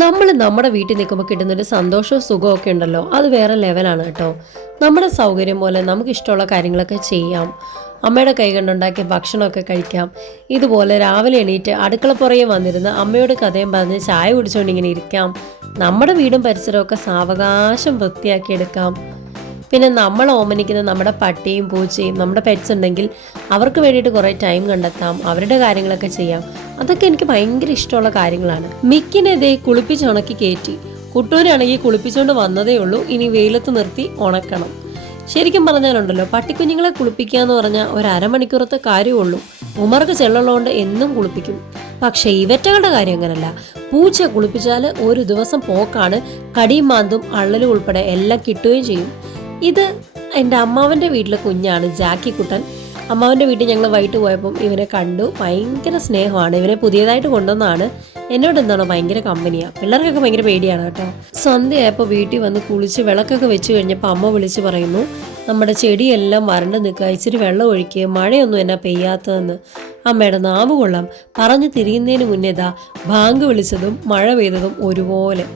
നമ്മൾ നമ്മുടെ വീട്ടിൽ നിൽക്കുമ്പോൾ കിട്ടുന്നൊരു സന്തോഷവും സുഖവും ഒക്കെ ഉണ്ടല്ലോ, അത് വേറെ ലെവലാണ് കേട്ടോ. നമ്മുടെ സൗകര്യം പോലെ നമുക്ക് ഇഷ്ടമുള്ള കാര്യങ്ങളൊക്കെ ചെയ്യാം. അമ്മയുടെ കൈ കൊണ്ടുണ്ടാക്കിയ ഭക്ഷണമൊക്കെ കഴിക്കാം. ഇതുപോലെ രാവിലെ എണീറ്റ് അടുക്കളപ്പുറകെ വന്നിരുന്ന് അമ്മയോട് കഥയും പറഞ്ഞ് ചായ കുടിച്ചുകൊണ്ട് ഇങ്ങനെ ഇരിക്കാം. നമ്മുടെ വീടും പരിസരമൊക്കെ സാവകാശം വൃത്തിയാക്കിയെടുക്കാം. പിന്നെ നമ്മൾ ഓമനിക്കുന്ന നമ്മുടെ പട്ടിയും പൂച്ചയും നമ്മുടെ പെറ്റ്സ് ഉണ്ടെങ്കിൽ അവർക്ക് വേണ്ടിയിട്ട് കുറേ ടൈം കണ്ടെത്താം, അവരുടെ കാര്യങ്ങളൊക്കെ ചെയ്യാം. അതൊക്കെ എനിക്ക് ഭയങ്കര ഇഷ്ടമുള്ള കാര്യങ്ങളാണ്. മിക്കിനെ ഇതേ കുളിപ്പിച്ചുണക്കി കയറ്റി. കുട്ടൂരാണെങ്കിൽ കുളിപ്പിച്ചുകൊണ്ട് വന്നതേ ഉള്ളൂ, ഇനി വെയിലത്ത് നിർത്തി ഉണക്കണം. ശരിക്കും പറഞ്ഞാലുണ്ടല്ലോ, പട്ടിക്കുഞ്ഞുങ്ങളെ കുളിപ്പിക്കുക എന്ന് പറഞ്ഞാൽ ഒരു അരമണിക്കൂറത്തെ കാര്യമുള്ളൂ. ഉമർക്ക് ചെള്ളുള്ളതുകൊണ്ട് എന്നും കുളിപ്പിക്കും. പക്ഷേ ഇവറ്റകളുടെ കാര്യം അങ്ങനല്ല. പൂച്ച കുളിപ്പിച്ചാൽ ഒരു ദിവസം പോക്കാണ്. കടിയും മാന്തും അള്ളലും ഉൾപ്പെടെ എല്ലാം കിട്ടുകയും ചെയ്യും. ഇത് എൻ്റെ അമ്മാവൻ്റെ വീട്ടിലെ കുഞ്ഞാണ്, ജാക്കി കുട്ടൻ. അമ്മാവൻ്റെ വീട്ടിൽ ഞങ്ങൾ വൈകിട്ട് പോയപ്പം ഇവനെ കണ്ടു. ഭയങ്കര സ്നേഹമാണ്. ഇവനെ പുതിയതായിട്ട് കൊണ്ടുവന്നതാണ്. എന്നോട് എന്താണോ ഭയങ്കര കമ്പനിയാണ്. പിള്ളേർക്കൊക്കെ ഭയങ്കര പേടിയാണ് കേട്ടോ. സന്ധ്യയായപ്പോൾ വീട്ടിൽ വന്ന് കുളിച്ച് വിളക്കൊക്കെ വെച്ച് കഴിഞ്ഞപ്പോൾ അമ്മ വിളിച്ച് പറയുന്നു, നമ്മുടെ ചെടിയെല്ലാം വരണ്ട് നിൽക്കുക, ഇച്ചിരി വെള്ളം ഒഴിക്കുക, മഴയൊന്നും എന്നാ പെയ്യാത്തതെന്ന്. അമ്മയുടെ നാവ് കൊള്ളാം. പറഞ്ഞു തിരിയുന്നതിന് മുന്നേതാ ബാങ്ക് വിളിച്ചതും മഴ പെയ്തതും ഒരുപോലെ.